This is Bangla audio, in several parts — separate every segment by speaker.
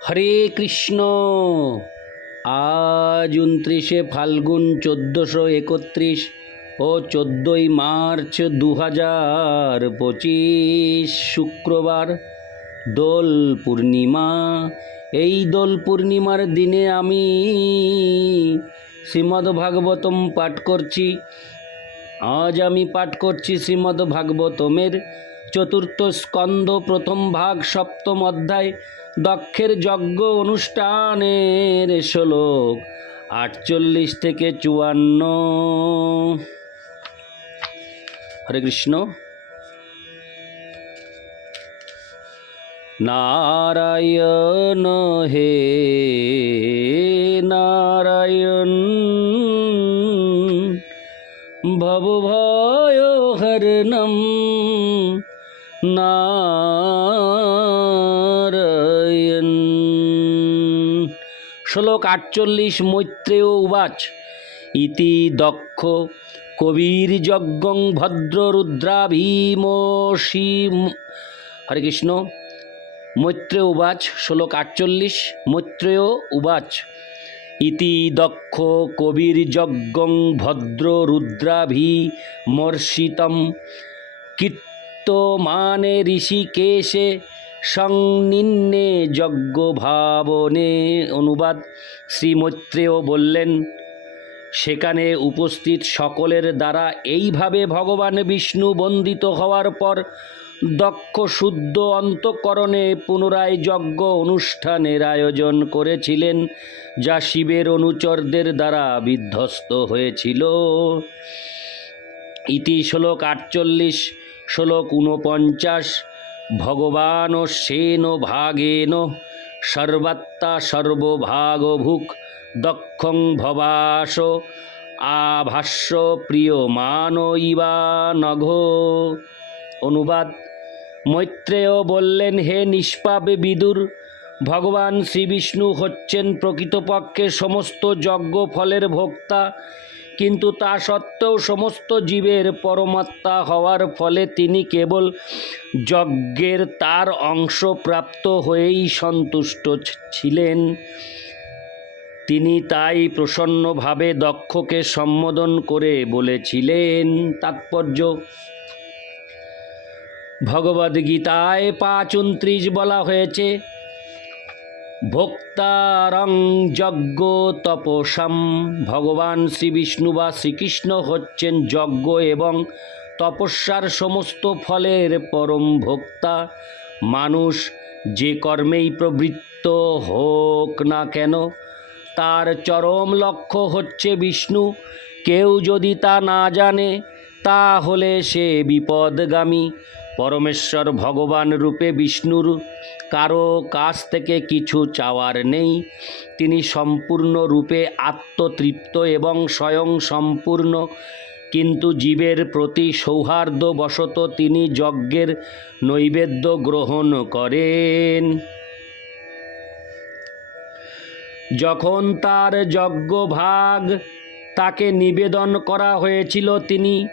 Speaker 1: হরে কৃষ্ণ। আজ উনত্রিশে ফাল্গুন চোদ্দোশো একত্রিশ ও চোদ্দোই মার্চ দু হাজার পঁচিশ শুক্রবার দোল পূর্ণিমা। এই দোল পূর্ণিমার দিনে আমি শ্রীমদ্ ভাগবতম পাঠ করছি। আজ আমি পাঠ করছি শ্রীমদ্ ভাগবতমের চতুর্থ স্কন্ধ প্রথম ভাগ সপ্তম অধ্যায়। দক্ষের যজ্ঞ অনুষ্ঠানের শ্লোক আটচল্লিশ থেকে চুয়ান্ন। হরে কৃষ্ণ। নারায়ণ হে নারায়ণ ভবভয় হরণম নারায়ণ শ্লোক আটচল্লিশ, মৈত্রেয় উবাচ। ইতি দক্ষ কবির যজ্ঞং ভদ্র রুদ্রাভীমসী হরে কৃষ্ণ। মৈত্রেয় উবাচ, শ্লোক আটচল্লিশ, মৈত্রেয় উবাচ। ইতি দক্ষ কবির যজ্ঞং ভদ্র রুদ্রাভি মর্ষিতম কীর্তমানে ঋষিকেশে সংনিন্নে যজ্ঞ ভাবনে অনুবাদ শ্রী মৈত্রেয় বললেন, সেখানে উপস্থিত সকলের দ্বারা এইভাবে ভগবান বিষ্ণু বন্দিত হওয়ার পর দক্ষ শুদ্ধ অন্তঃকরণে পুনরায় যজ্ঞ অনুষ্ঠানের আয়োজন করেছিলেন, যা শিবের অনুচরদের দ্বারা বিধ্বস্ত হয়েছিল। ইতি শ্লোক আটচল্লিশ, শ্লোক ঊনপঞ্চাশ ভগবান সেন ভাগেন সর্বাত্মা সর্বভাগভুক, দক্ষং ভবাস আভাষ্য প্রিয় মান ইবা নঘ। অনুবাদ, মৈত্রেয় বললেন, হে নিষ্পাপ বিদুর, ভগবান শ্রীবিষ্ণু হচ্ছেন প্রকৃতপক্ষে সমস্ত যজ্ঞ ফলের ভোক্তা। কিন্তু তা সত্ত্বেও সমস্ত জীবের পরমাত্মা হওয়ার ফলে তিনি কেবল যজ্ঞের তার অংশ প্রাপ্ত হয়েই সন্তুষ্ট ছিলেন। তিনি তাই প্রসন্নভাবে দক্ষকে সম্বোধন করে বলেছিলেন, তাৎপর্য, ভগবদ্গীতায় পাঁচ উনত্রিশ বলা হয়েছে ভোক্তারং যজ্ঞ তপসাম ভগবান শ্রী বিষ্ণু বা শ্রীকৃষ্ণ হচ্ছেন যজ্ঞ এবং তপস্যার সমস্ত ফলের পরম ভোক্তা। মানুষ যে কর্মেই প্রবৃত্ত হোক না কেন, তার চরম লক্ষ্য হচ্ছে বিষ্ণু। কেউ যদি তা না জানে, তাহলে সে বিপদগামী। পরমেশ্বর ভগবান রূপে বিষ্ণুর, কারও কাছ থেকে কিছু চাওয়ার নেই। তিনি সম্পূর্ণ রূপে আত্মতৃপ্ত এবং স্বয়ং সম্পূর্ণ। কিন্তু জীবের প্রতি সৌহার্দ্যবশত তিনি যজ্ঞের নৈবেদ্য গ্রহণ করেন। যখন তার যজ্ঞ ভাগ তাকে নিবেদন করা হয়েছিল, তিনি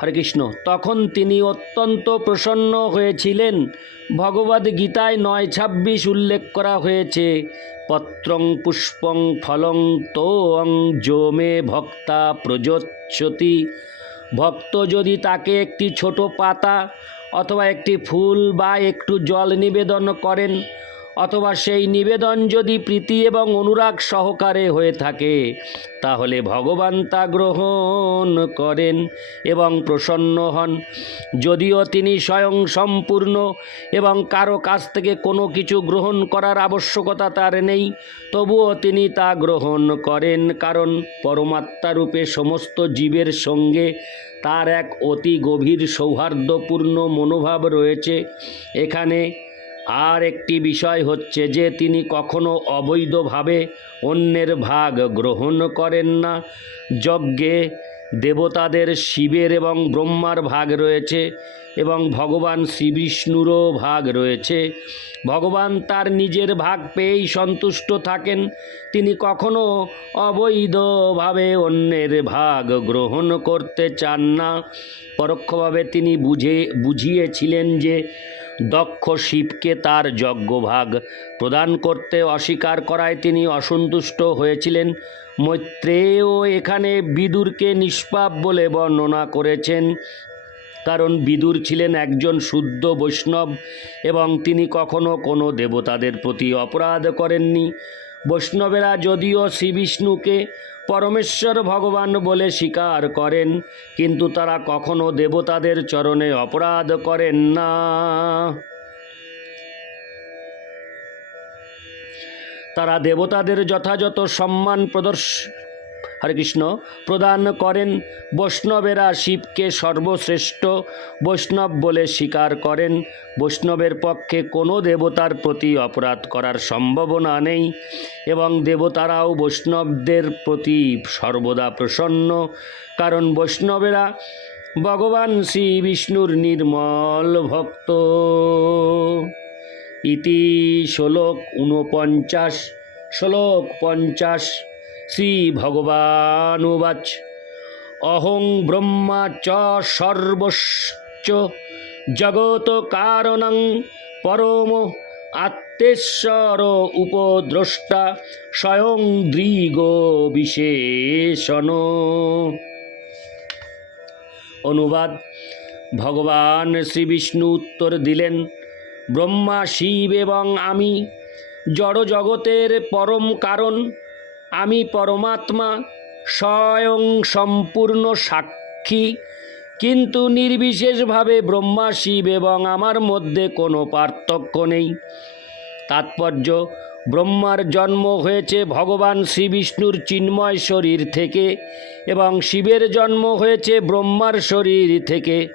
Speaker 1: হরে কৃষ্ণ তখন তিনি অত্যন্ত প্রসন্ন হয়েছিলেন। ভগবদ গীতায় নয় ছাব্বিশ উল্লেখ করা হয়েছে, পত্রং পুষ্পং ফলং তোং জমে ভক্তা প্রযোচ্ছতি। ভক্ত যদি তাকে একটি ছোট পাতা অথবা একটি ফুল বা একটু জল নিবেদন করেন অথবা সেই নিবেদন যদি প্রীতি এবং অনুরাগ সহকারে হয়ে থাকে, তাহলে ভগবান তা গ্রহণ করেন এবং প্রসন্ন হন। যদিও তিনি স্বয়ং সম্পূর্ণ এবং কারও কাছ থেকে কোনো কিছু গ্রহণ করার আবশ্যকতা তার নেই, তবুও তিনি তা গ্রহণ করেন কারণ পরমাত্মারূপে সমস্ত জীবের সঙ্গে তার এক অতি গভীর সৌহার্দ্যপূর্ণ মনোভাব রয়েছে। এখানে আর একটি বিষয় হচ্ছে যে তিনি কখনো অবৈধভাবে অন্যের ভাগ গ্রহণ করেন না। যজ্ঞে দেবতাদের শিবের এবং ব্রহ্মার ভাগ রয়েছে এবং ভগবান শ্রীবিষ্ণুরও ভাগ রয়েছে। ভগবান তার নিজের ভাগ পেয়েই সন্তুষ্ট থাকেন। তিনি কখনো অবৈধভাবে অন্যের ভাগ গ্রহণ করতে চান না। পরোক্ষভাবে তিনি বুঝে, বুঝিয়েছিলেন যে দক্ষ শিবকে তার যজ্ঞভাগ প্রদান করতে অস্বীকার করায় তিনি অসন্তুষ্ট হয়েছিলেন। মৈত্রেয় এখানে বিদুরকে নিষ্পাপ বলে বর্ণনা করেছেন। কারণ বিদুর ছিলেন একজন শুদ্ধ বৈষ্ণব এবং তিনি কখনো কোনো দেবতাদের প্রতি অপরাধ করেননি। বৈষ্ণবেরা যদিও শ্রীবিষ্ণুকে পরমেশ্বর ভগবান বলে স্বীকার করেন, কিন্তু তারা কখনো দেবতাদের চরণে অপরাধ করেন না। তারা দেবতাদের যথাযথ সম্মান প্রদর্শ হরে কৃষ্ণ। প্রদান করেন বৈষ্ণবেরা শিবকে সর্বশ্রেষ্ঠ। বৈষ্ণব বলে স্বীকার করেন। বৈষ্ণবের পক্ষে কোনো দেবতার প্রতি অপরাধ করার সম্ভাবনা নেই এবং দেবতারাও বৈষ্ণবদের প্রতি সর্বদা প্রসন্ন। কারণ বৈষ্ণবেরা ভগবান শ্রী বিষ্ণুর নির্মল ভক্ত। ইতি শ্লোক ঊনপঞ্চাশ। শ্লোক পঞ্চাশ। শ্রী ভগবানুবাচ অহং ব্রহ্মা চ সর্বশ্চ জগত কারণং পরম আত্মেশ্বর উপদ্রষ্টা স্বয়ং দৃগ বিশেষণ। অনুবাদ, ভগবান শ্রী বিষ্ণু উত্তর দিলেন, ব্রহ্মা শিব এবং আমি জড় জগতের পরম কারণ আমি পরমাত্মা, স্বয়ং সম্পূর্ণ সাক্ষী, কিন্তু নির্বিশেষভাবে ব্রহ্মা, শিব এবং আমার মধ্যে কোনো পার্থক্য নেই। তাৎপর্য, ব্রহ্মার জন্ম হয়েছে ভগবান শ্রীবিষ্ণুর চিন্ময় শরীর থেকে এবং শিবের জন্ম হয়েছে ব্রহ্মার শরীর থেকে।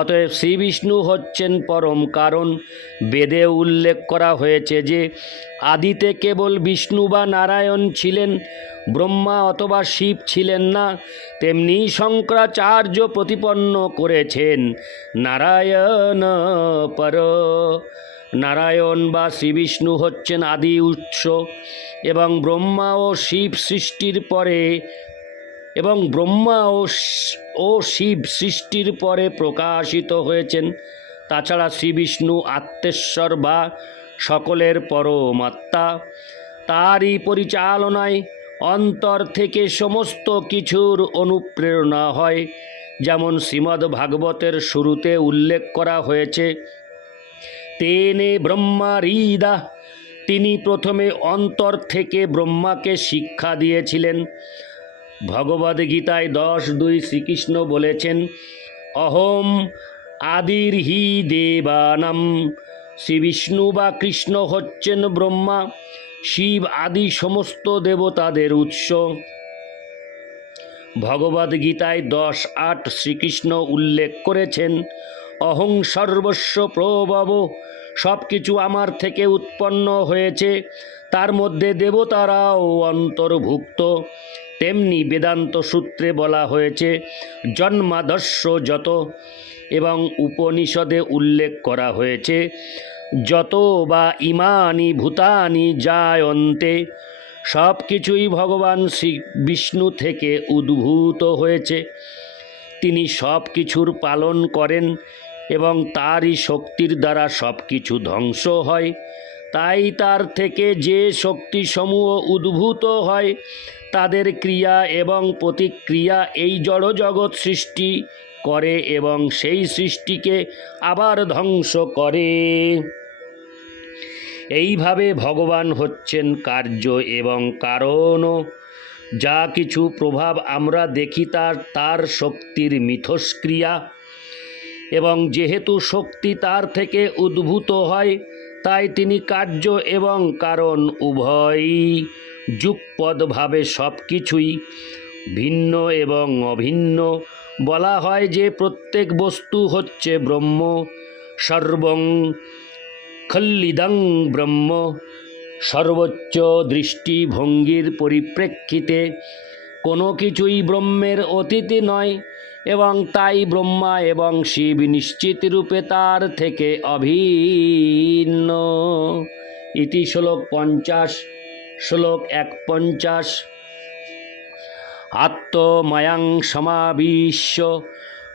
Speaker 1: অতএব শ্রী বিষ্ণু হচ্ছেন পরম কারণ। বেদে উল্লেখ করা হয়েছে যে, আদিতে কেবল বিষ্ণু বা নারায়ণ ছিলেন, ব্রহ্মা অথবা শিব ছিলেন না, তেমনি শঙ্করাচার্য প্রতিপন্ন করেছেন। নারায়ণ পর, নারায়ণ বা শ্রীবিষ্ণু হচ্ছেন আদি উৎস, এবং ব্রহ্মা ও শিব সৃষ্টির পরে এবং ব্রহ্মা ও ও শিব সৃষ্টির পরে প্রকাশিত হয়েছেন। তাছাড়া শ্রীবিষ্ণু আত্মেশ্বর বা সকলের পরমাত্মা। তারই পরিচালনায় অন্তর থেকে সমস্ত কিছুর অনুপ্রেরণা হয়, যেমন শ্রীমদ্ ভাগবতের শুরুতে উল্লেখ করা হয়েছে, তেনে ব্রহ্মা হৃদা তিনি প্রথমে অন্তর থেকে ব্রহ্মাকে শিক্ষা দিয়েছিলেন। ভগবদ্গীতায় দশ দুই শ্রীকৃষ্ণ বলেছেন, অহম আদির হি দেবানাম। শ্রী বিষ্ণু বা কৃষ্ণ হচ্ছেন ব্রহ্মা, শিব আদি সমস্ত দেবতাদের উৎস। ভগবদ্গীতায় দশ আট শ্রীকৃষ্ণ উল্লেখ করেছেন, অহং সর্বস্ব প্রভব সব কিছু আমার থেকে উৎপন্ন হয়েছে, তার মধ্যে দেবতারাও অন্তর্ভুক্ত। তেমনি বেদান্ত সূত্রে বলা হয়েছে, জন্মাদর্শ যত এবং উপনিষদে উল্লেখ করা হয়েছে, যত বা ইমানি ভূতানি জায়ন্তে সব কিছুই ভগবান শ্রী বিষ্ণু থেকে উদ্ভূত হয়েছে। তিনি সব কিছুর পালন করেন এবং তারই শক্তির দ্বারা সব কিছু ধ্বংস হয়। তাই তার থেকে যে শক্তিসমূহ উদ্ভূত হয় তাদের ক্রিয়া এবং প্রতিক্রিয়া এই জড়জগৎ সৃষ্টি করে এবং সেই সৃষ্টিকে আবার ধ্বংস করে। এইভাবে ভগবান হচ্ছেন কার্য এবং কারণও। যা কিছু প্রভাব আমরা দেখি তার তার শক্তির মিথস্ক্রিয়া। এবং যেহেতু শক্তি তার থেকে উদ্ভূত হয়, তাই তিনি কার্য এবং কারণ উভয়ই যুগপদভাবে সব কিছুই ভিন্ন এবং অভিন্ন। বলা হয় যে প্রত্যেক বস্তু হচ্ছে ব্রহ্ম। সর্বং খল্লিদং ব্রহ্ম। সর্বোচ্চ দৃষ্টিভঙ্গির পরিপ্রেক্ষিতে কোনো কিছুই ব্রহ্মের অতীতি নয় এবং তাই ব্রহ্মা এবং শিব নিশ্চিত রূপে তার থেকে অভিন্ন। ইতি শ্লোক পঞ্চাশ। শ্লোক এক পঞ্চাশ। আত্মমায়াং সমাবিশ্য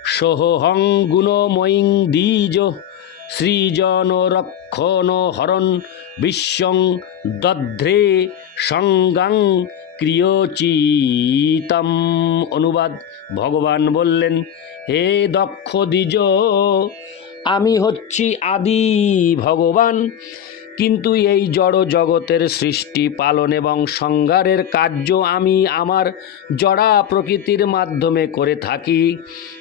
Speaker 1: সোহং গুণময়ীং দ্বিজ, সৃজন রক্ষণ হরণ বিশ্বং দধ্রে সঙ্গাং ক্রিয়চিতম। অনুবাদ, ভগবান বললেন, হে দক্ষ দ্বিজ, আমি হচ্ছি আদি ভগবান। কিন্তু এই জড় জগতের সৃষ্টি, পালন এবং সংহারের কার্য আমি আমার জড়া প্রকৃতির মাধ্যমে করে থাকি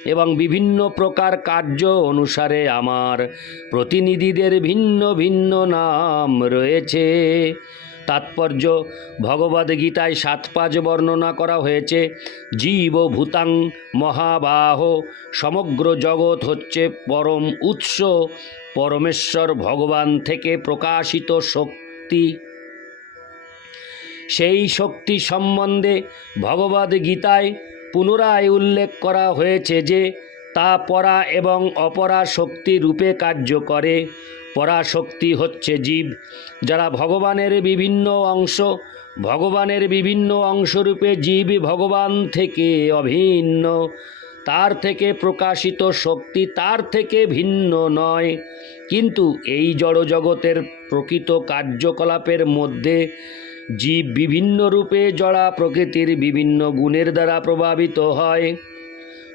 Speaker 1: এবং বিভিন্ন প্রকার কার্য অনুসারে আমার প্রতিনিধিদের ভিন্ন ভিন্ন নাম রয়েছে। তাৎপর্য ভগবদ্গীতায় সাত পাঁচ বর্ণনা করা হয়েছে, জীব ভূতাং মহাবাহ, সমগ্র জগৎ হচ্ছে পরম উৎস পরমেশ্বর ভগবান থেকে প্রকাশিত শক্তি। সেই শক্তি সম্বন্ধে ভগবদ্গীতায় পুনরায় উল্লেখ করা হয়েছে যে, তা পরা এবং অপরা শক্তি রূপে কার্য করে। পরাশক্তি হচ্ছে জীব, যারা ভগবানের বিভিন্ন অংশ, ভগবানের বিভিন্ন অংশরূপে জীব ভগবান থেকে অভিন্ন। তার থেকে প্রকাশিত শক্তি তার থেকে ভিন্ন নয়। কিন্তু এই জড়জগতের প্রকৃত কার্যকলাপের মধ্যে জীব বিভিন্ন রূপে জড়া প্রকৃতির বিভিন্ন গুণের দ্বারা প্রভাবিত হয়।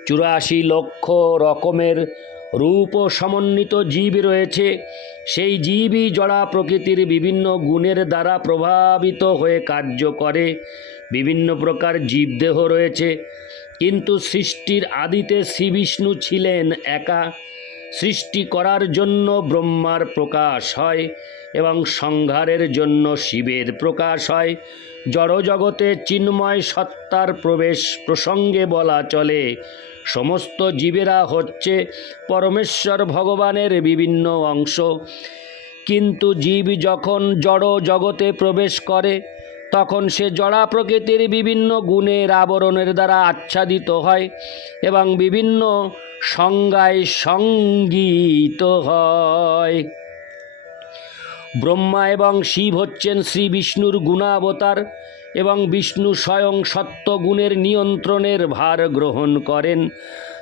Speaker 1: চুরাশি লক্ষ রকমের রূপ সমন্বিত জীব রয়েছে। সেই জীবই জড়া প্রকৃতির বিভিন্ন গুণের দ্বারা প্রভাবিত হয়ে কার্য করে। বিভিন্ন প্রকার জীবদেহ রয়েছে। কিন্তু সৃষ্টির আদিতে শ্রী বিষ্ণু ছিলেন একা। সৃষ্টি করার জন্য ব্রহ্মার প্রকাশ হয় এবং সংহারের জন্য শিবের প্রকাশ হয়। জড়জগতে চিন্ময় সত্তার প্রবেশ প্রসঙ্গে বলা চলে, সমস্ত জীবেরা হচ্ছে পরমেশ্বর ভগবানের বিভিন্ন অংশ। কিন্তু জীব যখন জড় জগতে প্রবেশ করে তখন সে জড়া প্রকৃতির বিভিন্ন গুণের আবরণের দ্বারা আচ্ছাদিত হয় এবং বিভিন্ন সংজ্ঞায় সংগীত হয়। ব্রহ্মা এবং শিব হচ্ছেন শ্রী বিষ্ণুর গুণাবতার এবং বিষ্ণু স্বয়ং সত্যগুণের নিয়ন্ত্রণের ভার গ্রহণ করেন।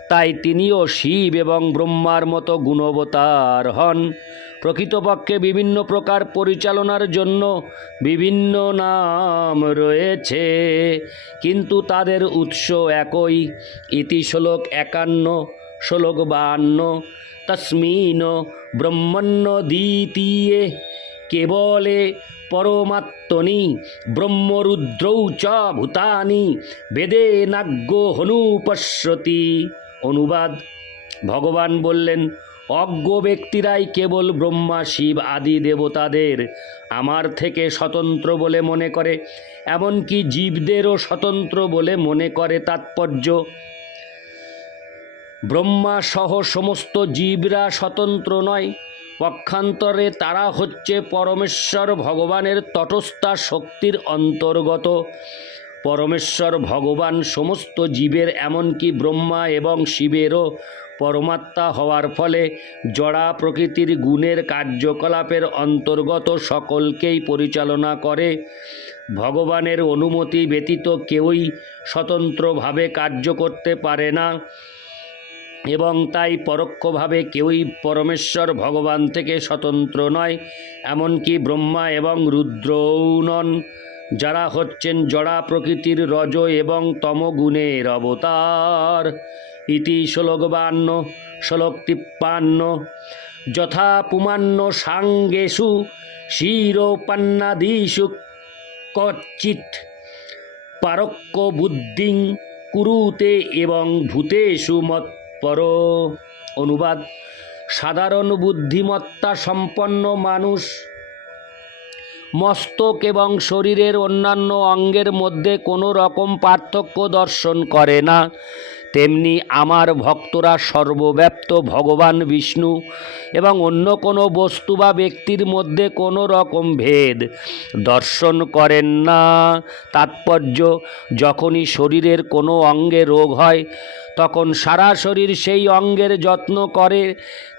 Speaker 1: তাই তিনিও শিব এবং ব্রহ্মার মতো গুণবতার হন। প্রকৃতপক্ষে বিভিন্ন প্রকার পরিচালনার জন্য বিভিন্ন নাম রয়েছে। কিন্তু তাদের উৎস একই। ইতি শ্লোক একান্ন, শ্লোক বাহান্ন, তস্মিন ব্রহ্মণ্য দ্বিতীয়ে কেবলে পরমাত্মনি ব্রহ্মরুদ্রৌ চ ভূতানি বেদে নাগ্য হনুপশ্যতি। অনুবাদ, ভগবান বললেন অজ্ঞ ব্যক্তিরাই কেবল ব্রহ্মা, শিব আদি দেবতাদের আমার থেকে স্বতন্ত্র বলে মনে করে, এমনকি জীবদেরও স্বতন্ত্র বলে মনে করে তাৎপর্য। ব্রহ্মা সহ সমস্ত জীবরা স্বতন্ত্র নয়, পক্ষান্তরে তারা হচ্ছে পরমেশ্বর ভগবানের তটস্থা শক্তির অন্তর্গত। পরমেশ্বর ভগবান সমস্ত জীবের, এমনকি ব্রহ্মা এবং শিবেরও পরমাত্মা হওয়ার ফলে জড়া প্রকৃতির গুণের কার্যকলাপের অন্তর্গত সকলকেই পরিচালনা করে। ভগবানের অনুমতি ব্যতীত কেউই স্বতন্ত্রভাবে কার্য করতে পারে না এবং তাই পরোক্ষভাবে কেউই পরমেশ্বর ভগবান থেকে স্বতন্ত্র নয়, এমনকি ব্রহ্মা এবং রুদ্রও নন। যারা হচ্ছেন জড়া প্রকৃতির রজ এবং তমগুণের অবতার। ইতি শ্লোক বান্ন শ্লোক তিপ্পান্ন যথা পুমান্ন সাঙ্গেষু, শিরোপান্নাদিষু কচ্চিৎ পারক্য বুদ্ধিং কুরুতে এবং ভূতেষু মৎপর। অনুবাদ, সাধারণ বুদ্ধিমত্তা সম্পন্ন মানুষ, মস্তক এবং শরীরের অন্যান্য অঙ্গের মধ্যে কোনো রকম পার্থক্য দর্শন করে না। তেমনি আমার ভক্তরা সর্বব্যাপ্ত ভগবান বিষ্ণু এবং অন্য কোনো বস্তু বা ব্যক্তির মধ্যে কোনো রকম ভেদ। দর্শন করেন না। তাৎপর্য, যখনই শরীরের কোনো অঙ্গে রোগ হয়, তখন সারা শরীর সেই অঙ্গের যত্ন করে।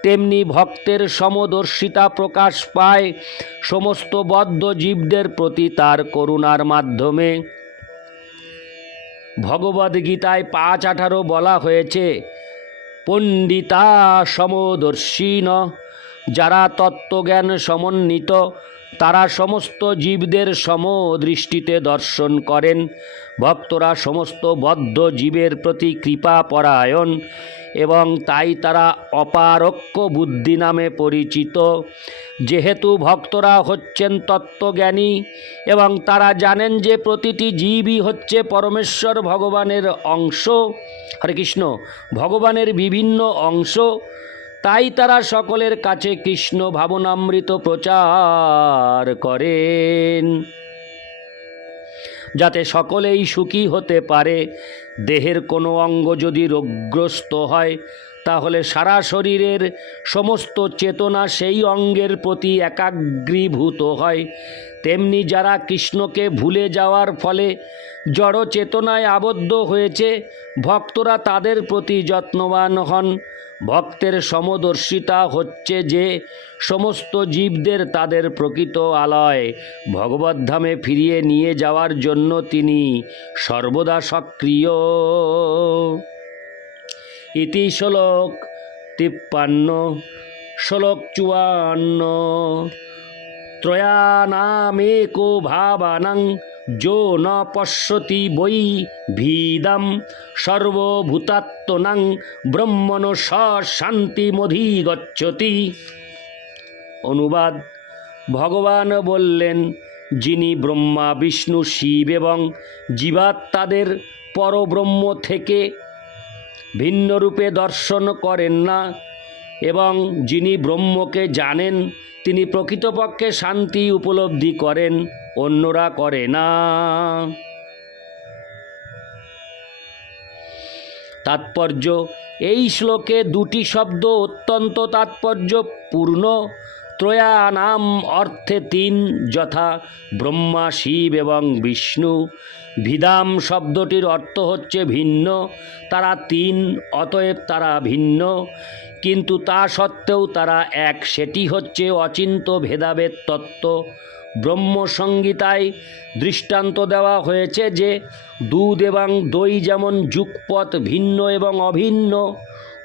Speaker 1: তেমনি ভক্তের সমদর্শিতা প্রকাশ পায়। সমস্ত বদ্ধ জীবদের প্রতি তার করুণার মাধ্যমে। ভগবদ্গীতায় পাঁচ আঠারো বলা হয়েছে পণ্ডিতা সমদর্শীন যারা তত্ত্বজ্ঞান সমন্বিত তারা সমস্ত জীবদের সমদৃষ্টিতে দর্শন করেন। ভক্তরা সমস্ত বদ্ধ জীবের প্রতি কৃপা পরায়ণ এবং তাই তারা অপারক্য বুদ্ধি নামে পরিচিত। যেহেতু ভক্তরা হচ্ছেন তত্ত্বজ্ঞানী এবং তারা জানেন যে প্রতিটি জীবই হচ্ছে পরমেশ্বর ভগবানের অংশ। হরে কৃষ্ণ, ভগবানের বিভিন্ন অংশ। তাই তারা সকলের কাছে কৃষ্ণ ভাবনামৃত প্রচার করেন। যাতে সকলেই সুখী হতে পারে, দেহের কোনো অঙ্গ যদি রোগগ্রস্ত হয়, তাহলে সারা শরীরের সমস্ত চেতনা সেই অঙ্গের প্রতি একাগ্রীভূত হয়। তেমনি যারা কৃষ্ণকে ভুলে যাওয়ার ফলে জড় চেতনায় আবদ্ধ হয়েছে, ভক্তরা তাদের প্রতি যত্নবান হন। ভক্তের সমদর্শিতা হচ্ছে যে সমস্ত জীবদের তাদের প্রকৃত আলয়। ভগবদ্ধামে ফিরিয়ে নিয়ে যাওয়ার জন্য তিনি সর্বদা সক্রিয়। ইতি শ্লোক তিপ্পান্ন, শ্লোক চুয়ান্ন। ত্রয়ানামেকো ভাবানাং যো ন পশ্যতি বৈ ভিদম সর্বভূতাত্মনাং ব্রহ্মণ স শান্তিমধিগচ্ছতি অনুবাদ ভগবান বললেন যিনি ব্রহ্মা বিষ্ণু শিব এবং জীবাত্মাদের পরব্রহ্ম থেকে ভিন্ন রূপে দর্শন করেন না এবং যিনি ব্রহ্মকে জানেন, তিনি প্রকৃতপক্ষে শান্তি উপলব্ধি করেন। অন্যরা করে না। তাৎপর্য, এই শ্লোকে দুটি শব্দ অত্যন্ত তাৎপর্যপূর্ণ। ত্রয়ানাম অর্থে তিন, যথা ব্রহ্মা, শিব এবং বিষ্ণু। ভিদাম শব্দটির অর্থ হচ্ছে ভিন্ন, তারা তিন, অতএব তারা ভিন্ন। কিন্তু তা সত্ত্বেও তারা এক, সেটি হচ্ছে অচিন্ত ভেদাভেদ তত্ত্ব। ব্রহ্মসংগীতায় দৃষ্টান্ত দেওয়া হয়েছে যে দুধ এবং দই যেমন যুগপথ ভিন্ন এবং অভিন্ন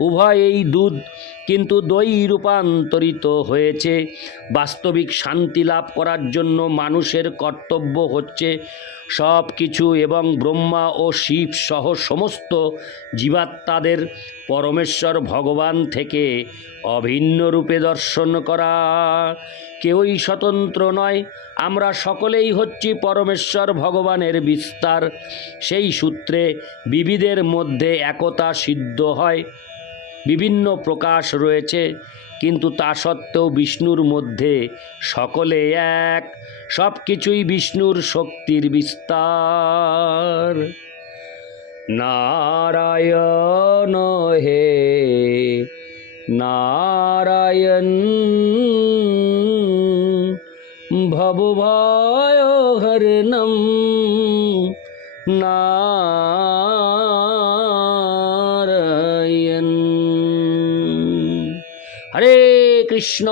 Speaker 1: উভয়েই দুধ, কিন্তু দই রূপান্তরিত হয়েছে। বাস্তবিক শান্তি লাভ করার জন্য মানুষের কর্তব্য হচ্ছে সব কিছু এবং ব্রহ্মা ও শিব সহ সমস্ত জীবাত্মাদের পরমেশ্বর ভগবান থেকে অভিন্ন রূপে দর্শন করা। কেউই স্বতন্ত্র নয়, আমরা সকলেই হচ্ছি পরমেশ্বর ভগবানের বিস্তার। সেই সূত্রে বিবিধের মধ্যে একতা সিদ্ধ হয়। বিভিন্ন প্রকাশ রয়েছে, কিন্তু তা সত্ত্বেও বিষ্ণুর মধ্যে সকলে এক। সব কিছুই বিষ্ণুর শক্তির বিস্তার। নারায়ণ হে, নারায়ণ ভবভয় হরণম। নারায়ণ কৃষ্ণ